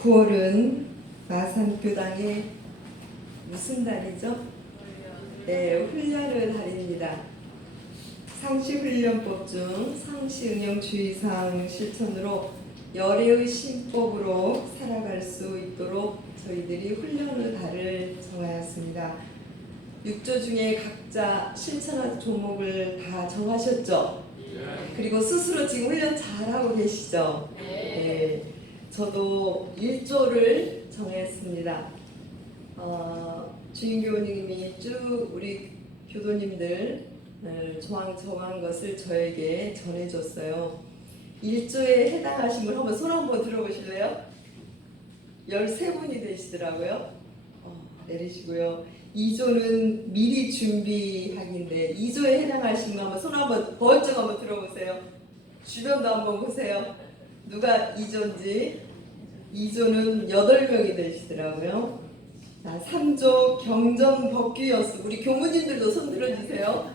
9월은 마산교당의 무슨 달이죠? 네, 훈련의 달입니다. 상시훈련법 중 상시응용주의사항 실천으로 열애의 신법으로 살아갈 수 있도록 저희들이 훈련의 달을 정하였습니다. 6조 중에 각자 실천할 종목을 다 정하셨죠? 그리고 스스로 지금 훈련 잘하고 계시죠? 네. 저도 1조를 정했습니다. 주임교우님이 쭉 우리 교도님들 정한 것을 저에게 전해줬어요. 1조에 해당하신 분 한번 손 한번 들어보실래요? 13분이 되시더라고요. 내리시고요. 2조는 미리 준비하기인데 2조에 해당하신 분 한번 손 한번 번쩍 한번 들어보세요. 주변도 한번 보세요. 누가 2조인지. 2조는 8명이 되시더라고요. 자, 3조 경정법규연수. 우리 교무님들도 손 들어주세요.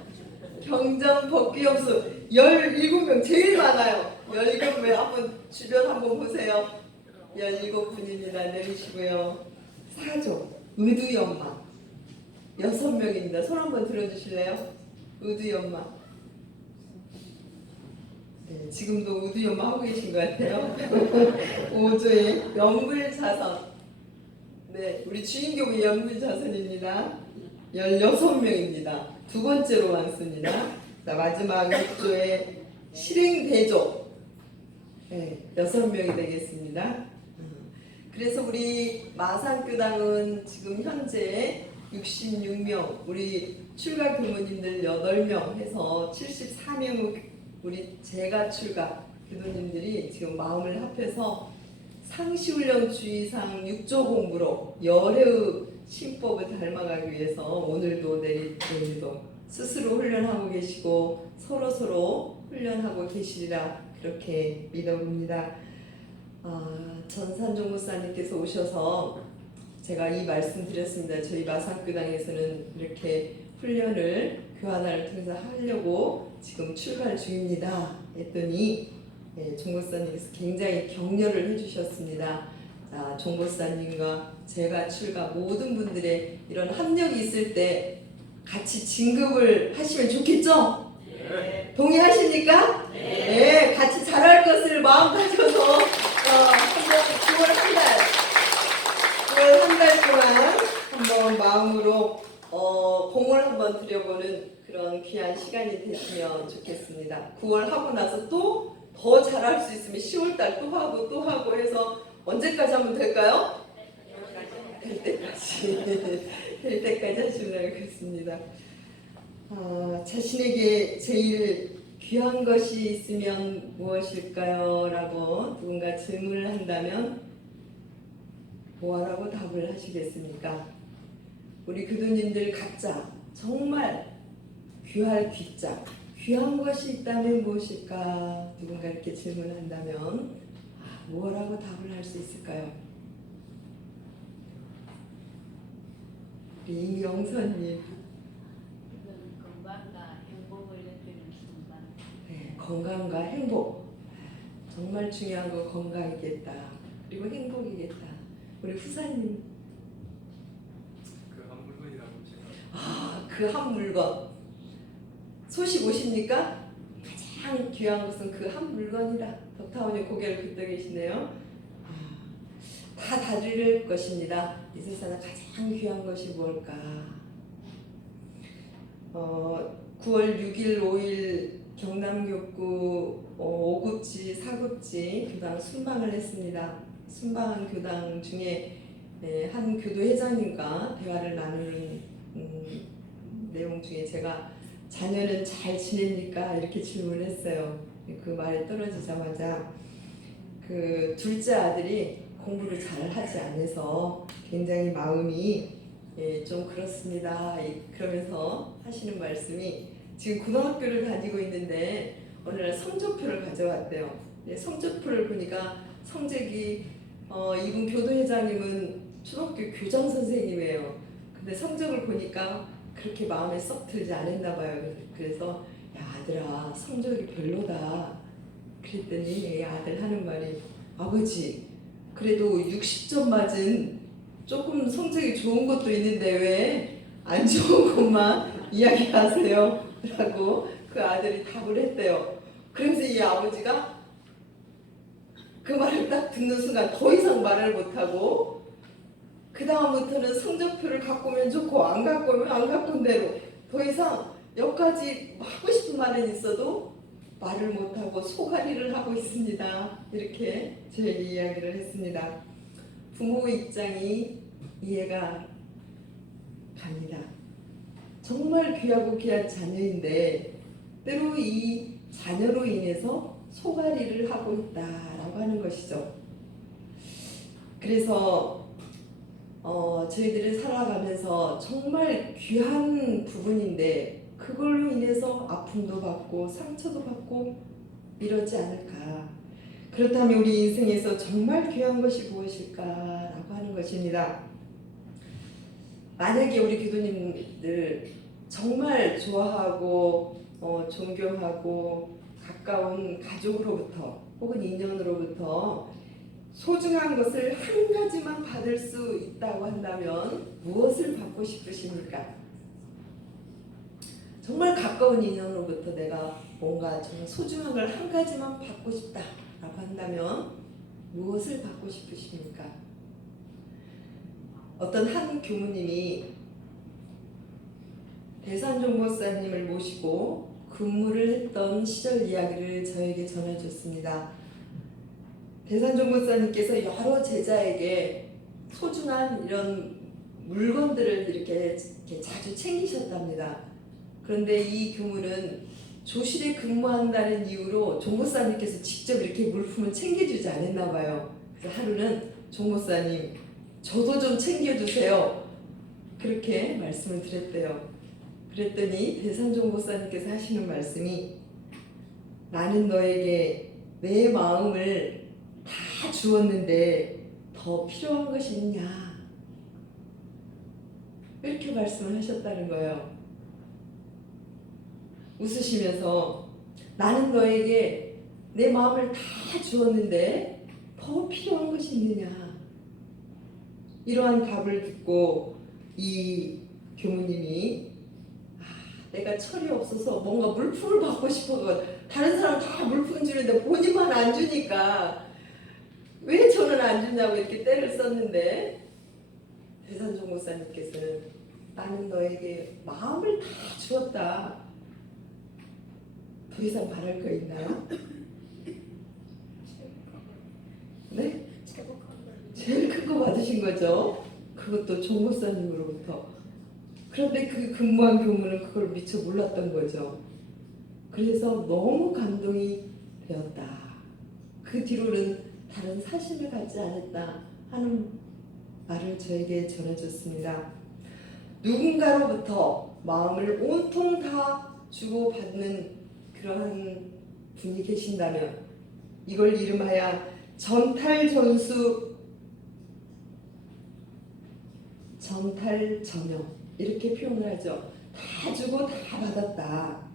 경정법규연수 17명 제일 많아요. 17명 한번 주변 한번 보세요. 17분입니다. 내리시고요. 4조 의두연마 6명입니다. 손 한번 들어주실래요? 의두연마. 네, 지금도 의두연마 하고 계신 것 같아요. 5조의 영불자선. 네, 우리 주인공이 영불자선입니다. 16명입니다. 두 번째로 많습니다. 자, 마지막 6조의 실행대조. 네, 6명이 되겠습니다. 그래서 우리 마산교당은 지금 현재 66명, 우리 출가 교무님들 8명 해서 74명 우리 제가 출가 교도님들이 지금 마음을 합해서 상시훈련 주의사항 6조 공부로 열애의 신법을 닮아가기 위해서 오늘도 내일도 스스로 훈련하고 계시고 서로 훈련하고 계시리라 그렇게 믿어봅니다. 전산종 목사님께서 오셔서 제가 이 말씀 드렸습니다. 저희 마산교당에서는 이렇게 훈련을 교환을 통해서 하려고 지금 출발 중입니다. 했더니 종 목사님께서 굉장히 격려를 해주셨습니다. 자, 종 목사님과 제가 출가 모든 분들의 이런 합력이 있을 때 같이 진급을 하시면 좋겠죠? 네. 동의하십니까? 네. 네, 같이 잘할 것을 마음 가져서 한번 9월 한 달 동안 한번 마음으로 공을 한번 들여보는 그런 귀한 시간이 됐으면 좋겠습니다. 9월 하고 나서 또 더 잘할 수 있으면 10월달 또 하고 해서 언제까지 하면 될까요? 될 때까지 하시면 되겠습니다. 자신에게 제일 귀한 것이 있으면 무엇일까요? 라고 누군가 질문을 한다면 뭐라고 답을 하시겠습니까? 우리 교도님들 각자 정말 귀할 귀자, 귀한 것이 있다면 무엇일까? 누군가 이렇게 질문한다면 뭐라고 답을 할 수 있을까요? 우리 임영선님. 건강과 행복을 느끼는 순간. 네, 건강과 행복. 정말 중요한 거 건강이겠다. 그리고 행복이겠다. 우리 후사님. 그 한 물건이라고 제가. 그 한 물건. 소식 오십니까? 가장 귀한 것은 그 한 물건이다. 덕타원이 고개를 끄덕 계시네요. 다 다를 것입니다. 이 세상에 가장 귀한 것이 뭘까? 9월 6일, 5일 경남교구 5급지, 4급지 교당 순방을 했습니다. 순방한 교당 중에 한 교도회장님과 대화를 나누는 내용 중에 제가 자녀는 잘 지냅니까? 이렇게 질문을 했어요. 그 말에 떨어지자마자 그 둘째 아들이 공부를 잘 하지 않아서 굉장히 마음이 좀 그렇습니다. 그러면서 하시는 말씀이 지금 고등학교를 다니고 있는데 어느 날 성적표를 가져왔대요. 성적표를 보니까 성적이 이분 교도회장님은 초등학교 교장 선생님이에요. 근데 성적을 보니까 그렇게 마음에 썩 들지 않았나 봐요. 그래서 야 아들아 성적이 별로다. 그랬더니 아들 하는 말이 아버지 그래도 60점 맞은 조금 성적이 좋은 것도 있는데 왜 안 좋은 것만 이야기하세요? 라고 그 아들이 답을 했대요. 그래서 이 아버지가 그 말을 딱 듣는 순간 더 이상 말을 못하고 그 다음부터는 성적표를 갖고 오면 좋고 안 갖고 오면 안 갖고 온 대로 더 이상 여기까지 하고 싶은 말은 있어도 말을 못하고 소갈이를 하고 있습니다. 이렇게 저에게 이야기를 했습니다. 부모 입장이 이해가 갑니다. 정말 귀하고 귀한 자녀인데 때로 이 자녀로 인해서 소갈이를 하고 있다라고 하는 것이죠. 그래서 저희들이 살아가면서 정말 귀한 부분인데 그걸로 인해서 아픔도 받고 상처도 받고 이러지 않을까. 그렇다면 우리 인생에서 정말 귀한 것이 무엇일까라고 하는 것입니다. 만약에 우리 교도님들 정말 좋아하고 존경하고 가까운 가족으로부터 혹은 인연으로부터 소중한 것을 한 가지만 받을 수 있다고 한다면 무엇을 받고 싶으십니까? 정말 가까운 인연으로부터 내가 뭔가 정말 소중한 걸 한 가지만 받고 싶다라고 한다면 무엇을 받고 싶으십니까? 어떤 한 교무님이 대산종 목사님을 모시고 근무를 했던 시절 이야기를 저에게 전해줬습니다. 대산종 목사님께서 여러 제자에게 소중한 이런 물건들을 이렇게 자주 챙기셨답니다. 그런데 이 교무는 조실에 근무한다는 이유로 종목사님께서 직접 이렇게 물품을 챙겨주지 않았나 봐요. 그래서 하루는 종목사님 저도 좀 챙겨주세요. 그렇게 말씀을 드렸대요. 그랬더니 대산종 목사님께서 하시는 말씀이 나는 너에게 내 마음을 다 주었는데 더 필요한 것이 있냐 이렇게 말씀을 하셨다는 거예요. 웃으시면서 나는 너에게 내 마음을 다 주었는데 더 필요한 것이 있느냐 이러한 답을 듣고 이 교무님이 내가 철이 없어서 뭔가 물품을 받고 싶어서 다른 사람 다 물품 주는데 본인만 안 주니까 왜 저는 안 주냐고 이렇게 때를 썼는데 대산종 목사님께서는 나는 너에게 마음을 다 주었다. 더 이상 바랄 거 있나요? 네? 제일 큰 거 받으신 거죠? 그것도 종 목사님으로부터. 그런데 그 근무한 교무는 그걸 미처 몰랐던 거죠. 그래서 너무 감동이 되었다. 그 뒤로는 다른 사심을 갖지 않았다 하는 말을 저에게 전해줬습니다. 누군가로부터 마음을 온통 다 주고받는 그러한 분이 계신다면 이걸 이름하여 전탈전수 전탈전형 이렇게 표현을 하죠. 다 주고 다 받았다.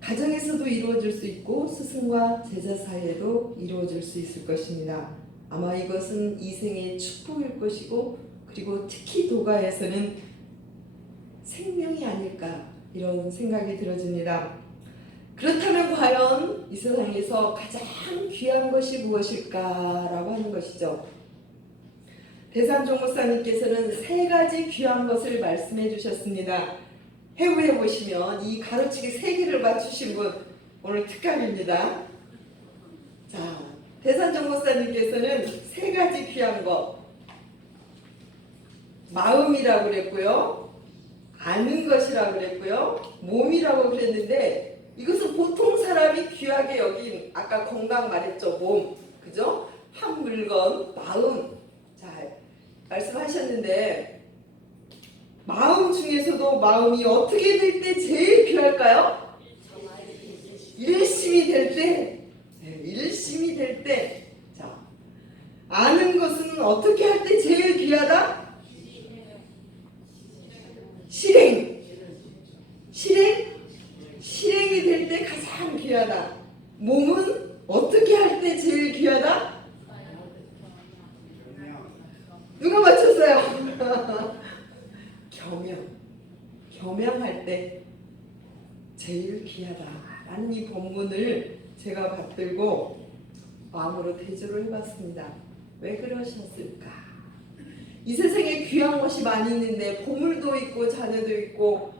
가정에서도 이루어질 수 있고 스승과 제자 사이에도 이루어질 수 있을 것입니다. 아마 이것은 이생의 축복일 것이고 그리고 특히 도가에서는 생명이 아닐까 이런 생각이 들어집니다. 그렇다면 과연 이 세상에서 가장 귀한 것이 무엇일까라고 하는 것이죠. 대산종 목사님께서는 세 가지 귀한 것을 말씀해 주셨습니다. 해부해 보시면 이 가로치기 세 개를 맞추신 분 오늘 특감입니다. 자, 대산종 목사님께서는 세 가지 귀한 것 마음이라고 그랬고요, 아는 것이라고 그랬고요, 몸이라고 그랬는데 이것은 보통 사람이 귀하게 여긴 아까 건강 말했죠. 몸, 그죠? 한 물건, 마음. 자, 말씀하셨는데 마음 중에서도 마음이 어떻게 될 때 제일 귀할까요? 일심이 될 때. 일심이 될 때. 자, 아는 것은 어떻게 할 때 제일 귀하다? 실행. 실행이 될 때 가장 귀하다. 몸은 어떻게 할 때 때 제일 귀하다? 누가 맞췄어요? 겸양. 겸양할 때 제일 귀하다라는 이 본문을 제가 받들고 마음으로 대조를 해봤습니다. 왜 그러셨을까? 이 세상에 귀한 것이 많이 있는데 보물도 있고 자녀도 있고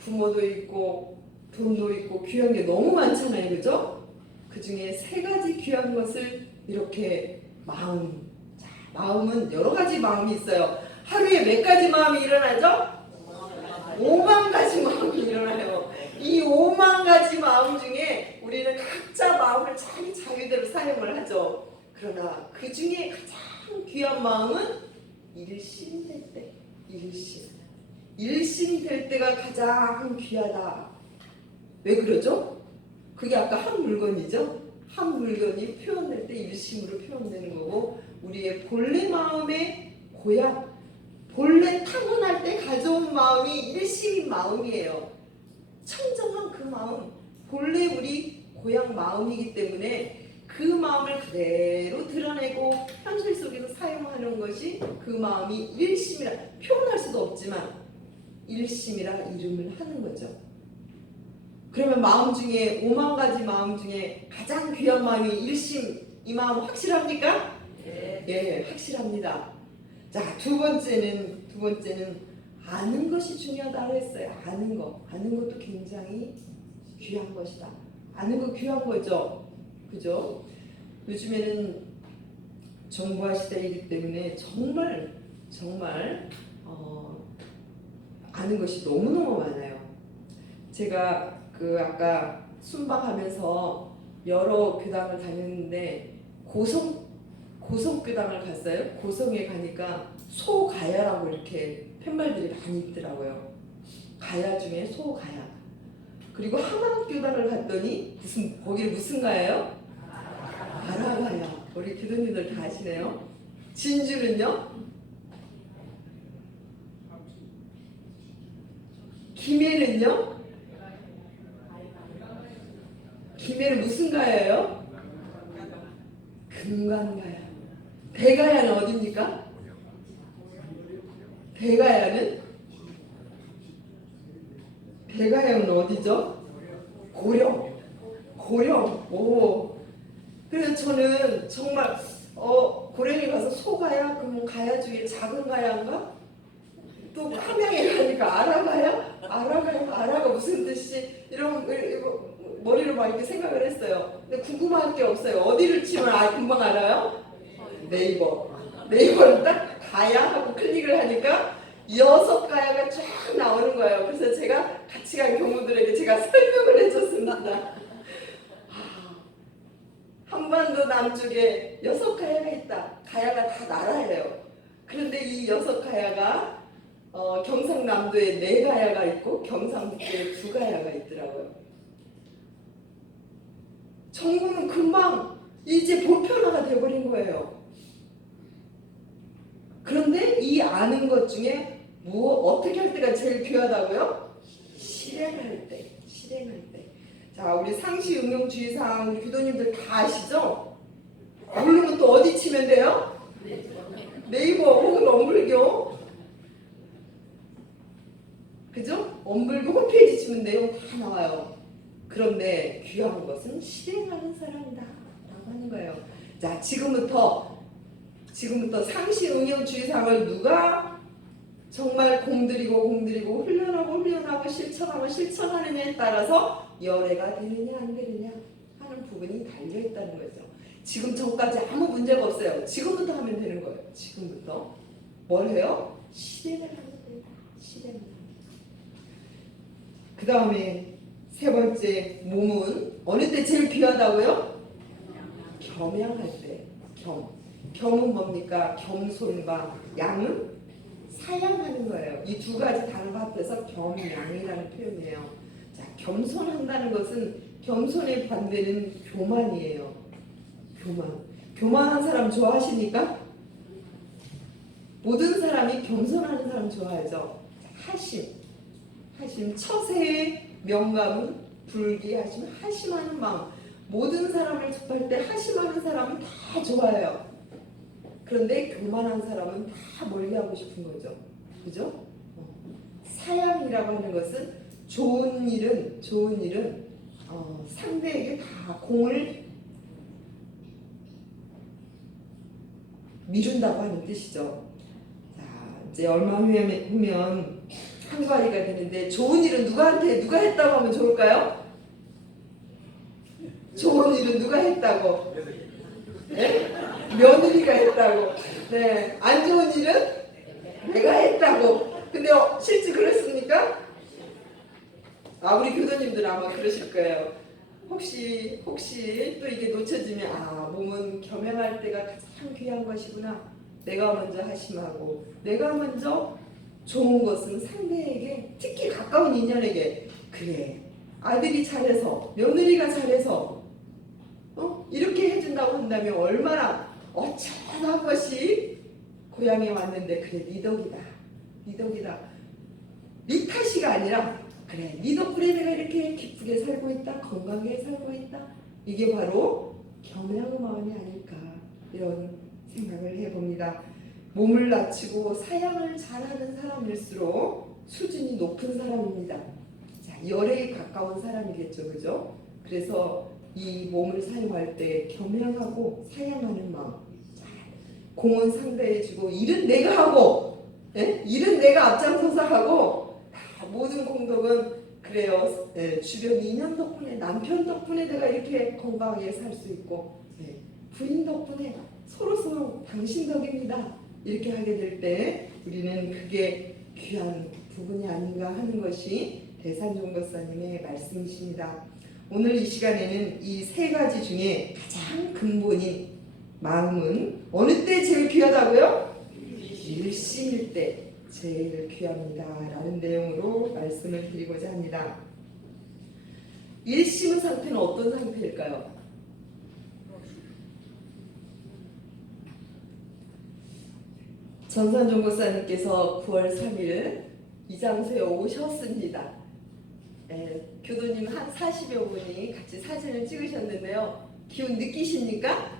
부모도 있고 돈도 있고 귀한 게 너무 많잖아요. 그죠? 그 중에 세 가지 귀한 것을 이렇게 마음. 자, 마음은 여러 가지 마음이 있어요. 하루에 몇 가지 마음이 일어나죠? 5만 가지 마음이 일어나요. 이 5만 가지 마음 중에 우리는 각자 마음을 자기 자유대로 사용을 하죠. 그러나 그 중에 가장 귀한 마음은 일심 될 때. 일심 될 때가 가장 귀하다. 왜 그러죠? 그게 아까 한 물건이죠. 한 물건이 표현될 때 일심으로 표현되는 거고 우리의 본래 마음의 고향, 본래 타고날 때 가져온 마음이 일심인 마음이에요. 청정한 그 마음, 본래 우리 고향 마음이기 때문에 그 마음을 그대로 드러내고 현실 속에서 사용하는 것이 그 마음이 일심이라 표현할 수도 없지만 일심이라 이름을 하는 거죠. 그러면 마음 중에 5만 가지 마음 중에 가장 귀한 마음이 일심, 이 마음 확실합니까? 네. 예, 확실합니다. 자, 두 번째는 아는 것이 중요하다고 했어요. 아는 것도 굉장히 귀한 것이다. 아는 거 귀한 거죠. 그죠? 요즘에는 정보화 시대이기 때문에 정말 아는 것이 너무너무 많아요. 제가 아까 순방하면서 여러 교당을 다녔는데 고성교당을 갔어요. 고성에 가니까 소가야라고 이렇게 팻말들이 많이 있더라고요. 가야 중에 소가야. 그리고 함안교당을 갔더니 거기를 무슨 가야요? 아라가야. 우리 교도님들 다 아시네요. 진주는요? 김해는요? 김해는 무슨 가야예요? 금강가야. 대가야는 어디입니까? 대가야는 어디죠? 고령. 오. 그래서 저는 정말 고령에 가서 소가야? 그러면 가야 중에 작은 가야인가? 또 함양에 가니까 아라가 무슨 뜻이 이런 머리로 막 이렇게 생각을 했어요. 근데 궁금한 게 없어요. 어디를 치면 금방 알아요? 네이버를 딱 가야 하고 클릭을 하니까 6가야가 쫙 나오는 거예요. 그래서 제가 같이 간 경우들에게 제가 설명을 해줬습니다. 한반도 남쪽에 6가야가 있다. 가야가 다 나라예요. 그런데 이 6가야가 경상남도에 4가야가 있고 경상북도에 2가야가 있더라고요. 정부는 금방 이제 보편화가 돼버린 거예요. 그런데 이 아는 것 중에 어떻게 할 때가 제일 귀하다고요? 실행할 때. 자, 우리 상시 응용주의사항 우리 교도님들 다 아시죠? 모르면 또 어디 치면 돼요? 네이버 혹은 엄불교. 그죠? 엄불교 홈페이지 치면 내용 다 나와요. 그런데 귀한 것은 실행하는 사람이다 라고 하는 거예요. 자, 지금부터 상시 응용주의사항을 누가 정말 공들이고 훈련하고 실천하느냐에 따라서 열애가 되느냐 안 되느냐 하는 부분이 달려있다는 거죠. 지금 전까지 아무 문제가 없어요. 지금부터 하면 되는 거예요. 지금부터 뭘 해요? 실행을 하면 된다. 실행을. 그 다음에 세 번째 몸은 어느 때 제일 귀하다고요? 겸양할 때. 겸은 뭡니까? 겸손과 양은 사양하는 거예요. 이 두 가지 단어 합해서 겸양이라는 표현이에요. 자, 겸손한다는 것은 겸손의 반대는 교만이에요. 교만한 사람 좋아하십니까? 모든 사람이 겸손하는 사람 좋아하죠. 하심 처세의 명감은 불기하심, 하심하는 마음. 모든 사람을 접할 때 하심하는 사람은 다 좋아해요. 그런데 교만한 사람은 다 멀리하고 싶은 거죠. 그죠? 사양이라고 하는 것은 좋은 일은 상대에게 다 공을 미룬다고 하는 뜻이죠. 자, 이제 얼마 후면 한가위가 되는데 좋은 일은 누가 했다고 하면 좋을까요? 좋은 일은 누가 했다고? 네? 며느리가 했다고. 네. 안 좋은 일은 내가 했다고. 근데 실제 그렇습니까? 우리 교도님들 아마 그러실 거예요. 혹시 또 이게 놓쳐지면 몸은 겸양할 때가 가장 귀한 것이구나. 내가 먼저 하심하고 내가 먼저 좋은 것은 상대에게, 특히 가까운 인연에게, 그래 아들이 잘해서 며느리가 잘해서 이렇게 해준다고 한다면 얼마나 어쩌다 한 번씩 고향에 왔는데 그래 네 덕이다. 네 탓이가 아니라 그래 네 덕분에 내가 이렇게 기쁘게 살고 있다, 건강하게 살고 있다. 이게 바로 겸양의 마음이 아닐까, 이런 생각을 해봅니다. 몸을 낮추고 사양을 잘하는 사람일수록 수준이 높은 사람입니다. 자, 열에 가까운 사람이겠죠, 그죠? 그래서 이 몸을 사용할 때 겸양하고 사양하는 마음, 공은 상대해주고 일은 내가 하고, 일은 내가 앞장서서 하고, 다 모든 공덕은 그래요. 주변 인연 덕분에, 남편 덕분에 내가 이렇게 건강하게 살 수 있고, 부인 덕분에 서로 당신 덕입니다. 이렇게 하게 될 때 우리는 그게 귀한 부분이 아닌가 하는 것이 대산종거사님의 말씀이십니다. 오늘 이 시간에는 이 세 가지 중에 가장 근본인 마음은 어느 때 제일 귀하다고요? 일심일 때 제일 귀합니다 라는 내용으로 말씀을 드리고자 합니다. 일심의 상태는 어떤 상태일까요? 전산종고사님께서 9월 3일 이 장소에 오셨습니다. 교도님 한 40여 분이 같이 사진을 찍으셨는데요. 기운 느끼십니까?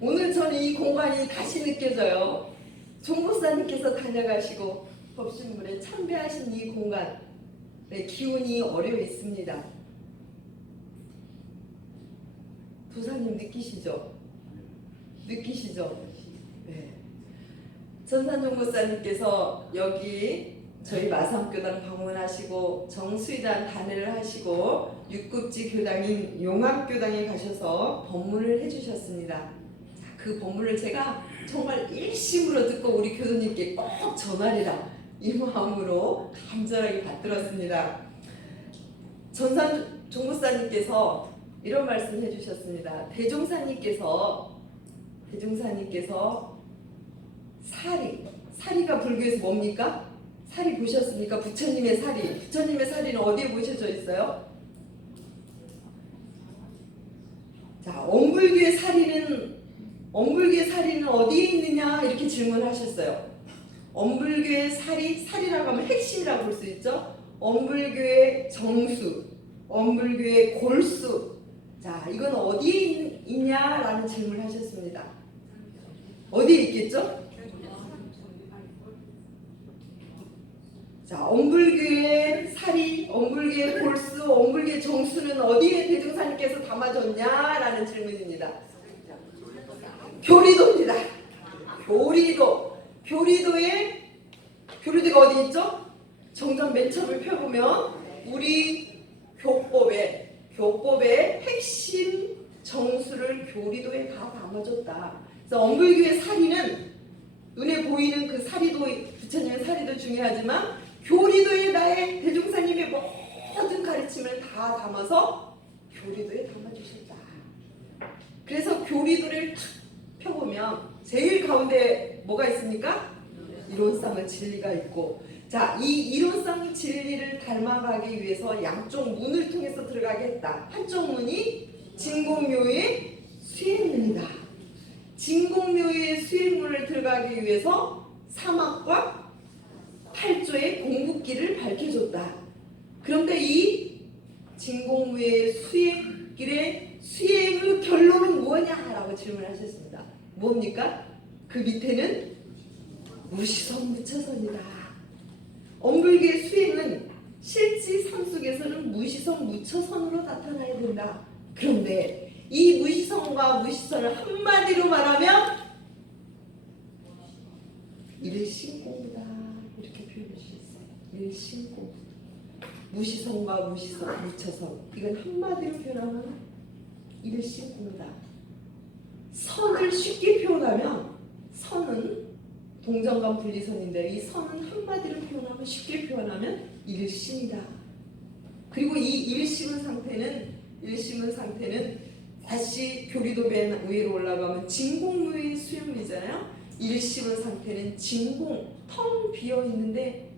오늘 저는 이 공간이 다시 느껴져요. 종고사님께서 다녀가시고 법신물에 참배하신 이 공간, 기운이 어려 있습니다. 도사님 느끼시죠? 네. 전산종고사님께서 여기 저희 마삼교당 방문하시고 정수의단 단회를 하시고 육급지 교당인 용합교당에 가셔서 법문을 해주셨습니다. 그 법문을 제가 정말 일심으로 듣고 우리 교도님께 꼭 전하리라 이 마음으로 간절하게 받들었습니다. 전산종고사님께서 이런 말씀 해주셨습니다. 대종사님께서 사리가 불교에서 뭡니까? 사리 보셨습니까? 부처님의 사리는 어디에 모셔져 있어요? 자, 엄불교의 사리는 어디에 있느냐 이렇게 질문하셨어요. 엄불교의 사리라고 하면 핵심이라고 볼 수 있죠. 엄불교의 정수, 엄불교의 골수. 자, 이건 어디에 있냐라는 질문을 하셨습니다. 어디에 있겠죠? 자, 엄불교의 사리, 엄불교의 골수, 엄불교의 정수는 어디에 대종사님께서 담아줬냐라는 질문입니다. 교리도입니다. 교리도가 어디 있죠? 정전 맨 처음에 펴보면 우리 교법의 핵심 정수를 교리도에 다 담아줬다. 그래서 엄불교의 사리는 눈에 보이는 그 사리도, 부처님의 사리도 중요하지만 교리도에 나의 대종사님의 모든 가르침을 다 담아서 교리도에 담아주셨다. 그래서 교리도를 펴보면 제일 가운데 뭐가 있습니까? 이론상의 진리가 있고, 자, 이 이론상 진리를 닮아가기 위해서 양쪽 문을 통해서 들어가겠다. 한쪽 문이 진공묘의 수행문이다. 진공묘의 수행문을 들어가기 위해서 사막과 8조의 공부길을 밝혀줬다. 그런데 이 진공묘의 수행 길의 수행의 결론은 뭐냐라고 질문하셨습니다. 뭡니까? 그 밑에는 무시성 무처선이다. 엄불계 수행은 실지 삶 속에서는 무시성 무처선으로 나타나야 된다. 그런데 이 무시성과 무시선을 한마디로 말하면 일심공부다 이렇게 표현해 주셨어요. 일심공부. 무시성과 무시성, 무처선 이건 한마디로 표현하면 일심공부다. 선을 쉽게 표현하면 선은 동정감 분리선인데 이 선은 한마디로 표현하면 쉽게 표현하면 일심이다. 그리고 이 일심의 상태는 다시 교리도 맨 위로 올라가면 진공무의 수용이잖아요. 일심의 상태는 진공, 텅 비어 있는데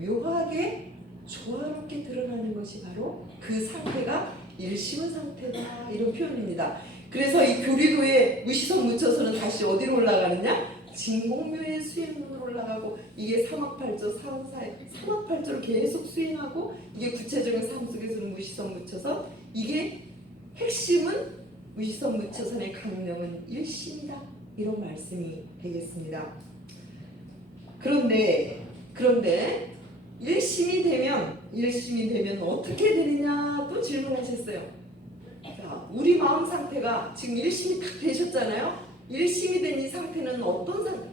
묘하게 조화롭게 드러나는 것이 바로 그 상태가 일심의 상태다 이런 표현입니다. 그래서 이 교리도의 무시성 무처선은 다시 어디로 올라가느냐? 진공묘의 수행으로 올라가고 이게 삼학팔조, 삼학팔조를 계속 수행하고 이게 구체적인 삶 속에서는 무시성 무처선 이게 핵심은 무시성 무처선의 강령은 일심이다 이런 말씀이 되겠습니다. 그런데 일심이 되면 어떻게 되느냐 또 질문하셨어요. 자, 우리 마음 상태가 지금 일심이 딱 되셨잖아요. 일심이 된 이 상태는 어떤 상태?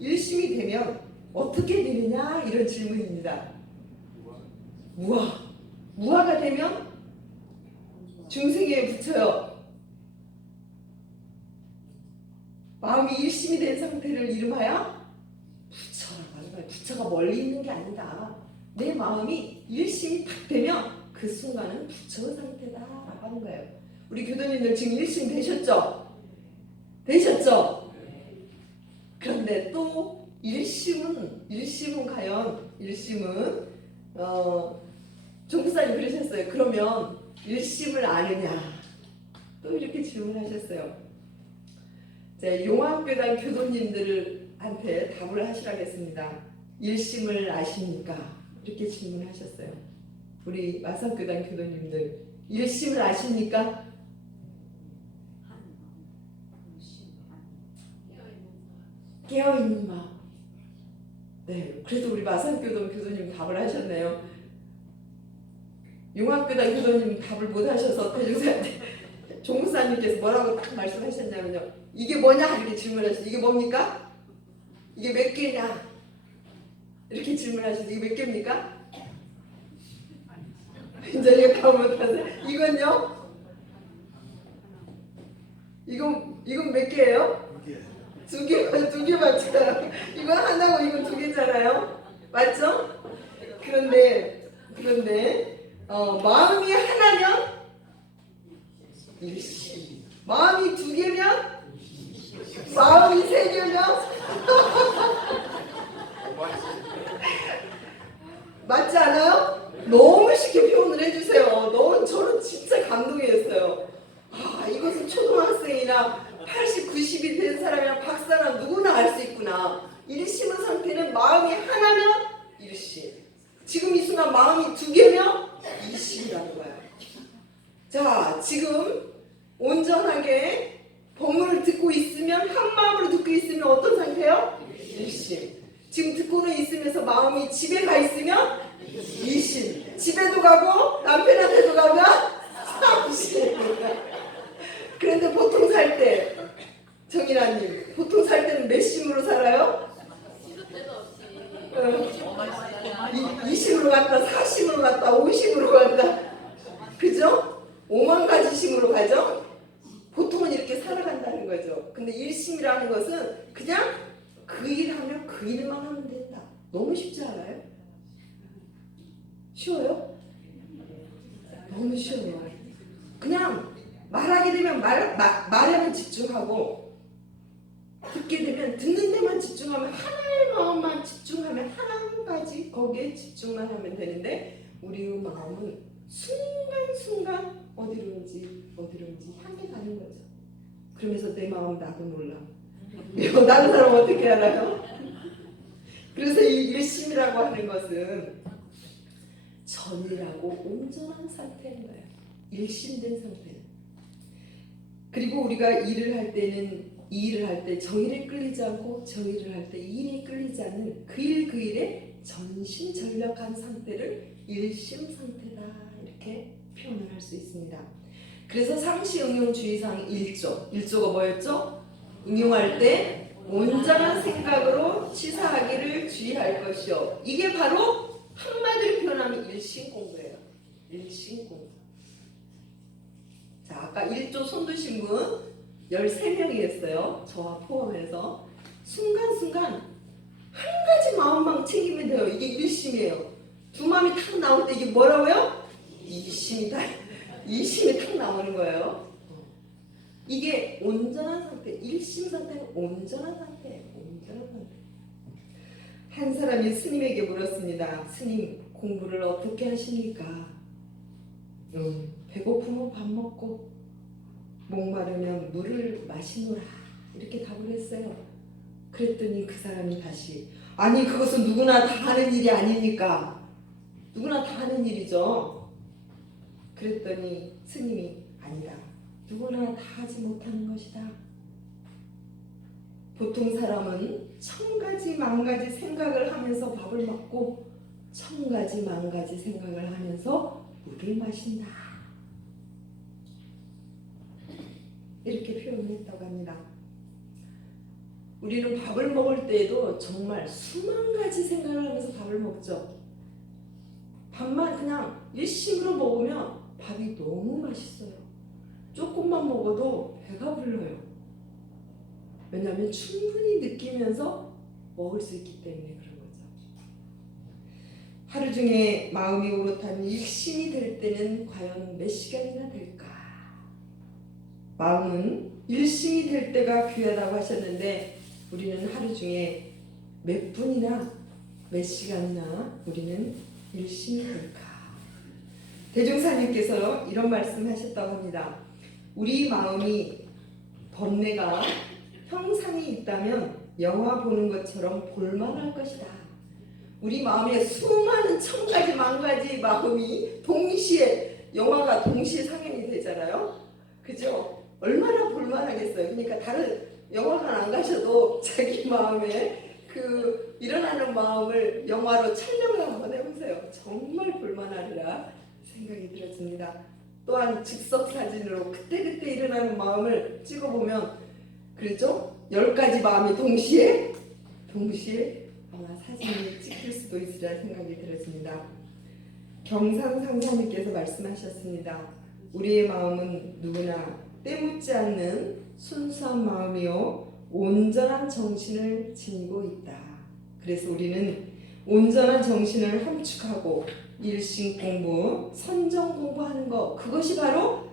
일심이 되면 어떻게 되느냐 이런 질문입니다. 무아가 되면 중생에 붙여요. 마음이 일심이 된 상태를 이름하여 부처라고 하는 거예요. 부처가 멀리 있는 게 아니다. 내 마음이 일심이 딱 되면 그 순간은 부처 상태다라고 하는 거예요. 우리 교도님들 지금 일심 되셨죠? 그런데 또 일심은 과연 종부사님 그러셨어요. 그러면 일심을 아느냐? 또 이렇게 질문하셨어요. 용암교단 교도님들한테 답을 하시라겠습니다. 일심을 아십니까? 이렇게 질문하셨어요. 우리 마산교단 교도님들 일심을 아십니까? 깨어있는 마음. 네, 그래도 우리 마산교단 교도님 답을 하셨네요. 용암교단 교도님 답을 못 하셔서 대종사한테 종무사님께서 뭐라고 딱 말씀하셨냐면요. 이게 뭐냐? 이렇게 질문하셨어요. 이게 뭡니까? 이게 몇 개냐? 이렇게 질문하셨어요. 이게 몇 개입니까? 이제 이거 가면 못하세요. 이건요? 이건 몇 개예요? 두 개 맞잖아요. 이거 하나고 이거 두 개잖아요. 맞죠? 그런데 마음이 하나면 일심. 마음이 두 개면 마음이 세 개면 맞지 않아요? 너무 쉽게 표현을 해주세요. 저는 진짜 감동이었어요. 이것은 초등학생이나 80, 90이 된 사람이나 박사나 누구나 알 수 있구나. 일심의 상태는 마음이 하나면 일심. 지금 이 순간 마음이 두 개면 일심이라는 거야. 자, 지금 온전하게 법문을 듣고 있으면 한 마음으로 듣고 있으면 어떤 상태요? 일심. 지금 듣고는 있으면서 마음이 집에 가 있으면 일심. 집에도 가고 남편한테도 가면 삼심. 그런데 보통 살 때 정인아님 보통 살 때는 몇 심으로 살아요? 2심으로 갔다 4심으로 갔다 5심으로 갔다 그죠? 5만 가지 심으로 가죠? 보통은 이렇게 살아간다는 거죠. 근데 일심이라는 것은 그냥 그 일하면 그 일만 하면 된다. 너무 쉽지 않아요? 쉬워요? 너무 쉬워요. 그냥 말하게 되면 말에만 집중하고 듣게 되면 듣는 데만 집중하면 하나의 마음만 집중하면 한 가지 거기에 집중만 하면 되는데 우리의 마음은 순간순간 어디로인지 향해 가는 거죠. 그러면서 내 마음 나도 몰라. 다른 사람 어떻게 알아요? 그래서 이 일심이라고 하는 것은 전이라고 온전한 상태인 거예요. 일심된 상태. 그리고 우리가 일을 할 때는 이 일을 할 때 저 일에 끌리지 않고 저 일을 할 때 이 일에 끌리지 않는 그 일 그 일에 전심전력한 상태를 일심 상태다 이렇게 표현을 할 수 있습니다. 그래서 상시 응용주의상 1조가 뭐였죠? 응용할 때 온전한 생각으로 치사하기를 주의할 것이요. 이게 바로 한마디로 표현하면 일심공부예요. 일심공부. 자, 아까 1조 손드신 분 13명이었어요. 저와 포함해서. 순간순간 한 가지 마음만 챙기면 돼요. 이게 일심이에요. 두 마음이 탁 나올 때 이게 뭐라고요? 이심이다. 이심이 탁 나오는 거예요. 이게 온전한 상태, 일심 상태는 온전한 상태예요. 온전한 상태. 한 사람이 스님에게 물었습니다. 스님, 공부를 어떻게 하십니까? 배고프면 밥 먹고 목마르면 물을 마시노라 이렇게 답을 했어요. 그랬더니 그 사람이 다시 아니 그것은 누구나 다 하는 일이 아닙니까? 누구나 다 하는 일이죠. 그랬더니 스님이 아니다. 누구나 다 하지 못하는 것이다. 보통 사람은 1000가지 만가지 생각을 하면서 밥을 먹고 1000가지 만가지 생각을 하면서 물을 마신다. 이렇게 표현했다고 합니다. 우리는 밥을 먹을 때에도 정말 수만 가지 생각을 하면서 밥을 먹죠. 밥만 그냥 일심으로 먹으면 밥이 너무 맛있어요. 조금만 먹어도 배가 불러요. 왜냐하면 충분히 느끼면서 먹을 수 있기 때문에 그런 거죠. 하루 중에 마음이 오롯한 일심이 될 때는 과연 몇 시간이나 될까? 마음은 일심이 될 때가 귀하다고 하셨는데 우리는 하루 중에 몇 분이나 몇 시간이나 우리는 일심이 될까? 대종사님께서 이런 말씀하셨다고 합니다. 우리 마음이 번뇌가 형상이 있다면 영화 보는 것처럼 볼만할 것이다. 우리 마음에 수많은 1000가지 만가지 마음이 동시에 영화가 동시에 상영이 되잖아요. 그죠? 얼마나 볼만하겠어요. 그러니까 다른 영화관 안 가셔도 자기 마음에 그 일어나는 마음을 영화로 촬영을 한번 해보세요. 정말 볼만하리라 생각이 들었습니다. 또한 즉석 사진으로 그때그때 일어나는 마음을 찍어보면 그렇죠? 10가지 마음이 동시에 아마 사진이 찍힐 수도 있으리라 생각이 들었습니다. 경상상사님께서 말씀하셨습니다. 우리의 마음은 누구나 때묻지 않는 순수한 마음이요 온전한 정신을 지니고 있다. 그래서 우리는 온전한 정신을 함축하고 일심 공부, 선정 공부하는 것 그것이 바로